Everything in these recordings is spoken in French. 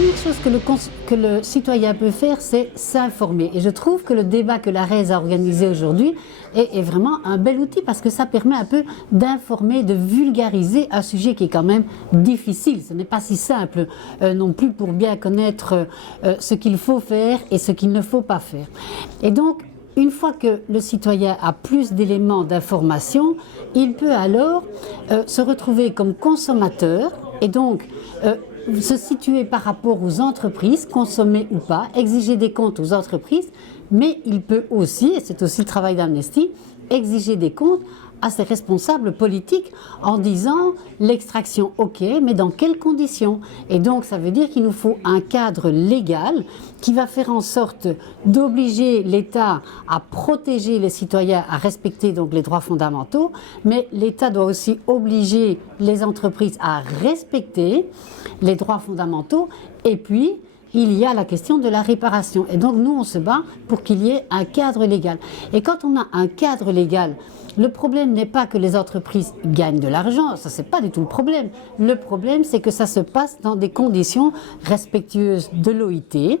première chose que le citoyen peut faire, c'est s'informer. Et je trouve que le débat que la RAISE a organisé aujourd'hui est vraiment un bel outil parce que ça permet un peu d'informer, de vulgariser un sujet qui est quand même difficile. Ce n'est pas si simple non plus pour bien connaître ce qu'il faut faire et ce qu'il ne faut pas faire. Et donc, une fois que le citoyen a plus d'éléments d'information, il peut alors se retrouver comme consommateur et donc se situer par rapport aux entreprises, consommer ou pas, exiger des comptes aux entreprises, mais il peut aussi, et c'est aussi le travail d'Amnesty, exiger des comptes à ses responsables politiques en disant l'extraction ok, mais dans quelles conditions? Et donc ça veut dire qu'il nous faut un cadre légal qui va faire en sorte d'obliger l'État à protéger les citoyens, à respecter donc les droits fondamentaux, mais l'État doit aussi obliger les entreprises à respecter les droits fondamentaux. Et puis il y a la question de la réparation. Et donc nous on se bat pour qu'il y ait un cadre légal. Et quand on a un cadre légal, le problème n'est pas que les entreprises gagnent de l'argent, ça c'est pas du tout le problème. Le problème c'est que ça se passe dans des conditions respectueuses de l'OIT,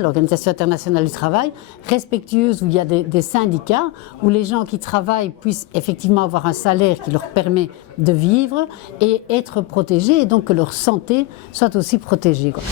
l'Organisation internationale du travail, respectueuses où il y a des syndicats, où les gens qui travaillent puissent effectivement avoir un salaire qui leur permet de vivre et être protégés, et donc que leur santé soit aussi protégée, quoi.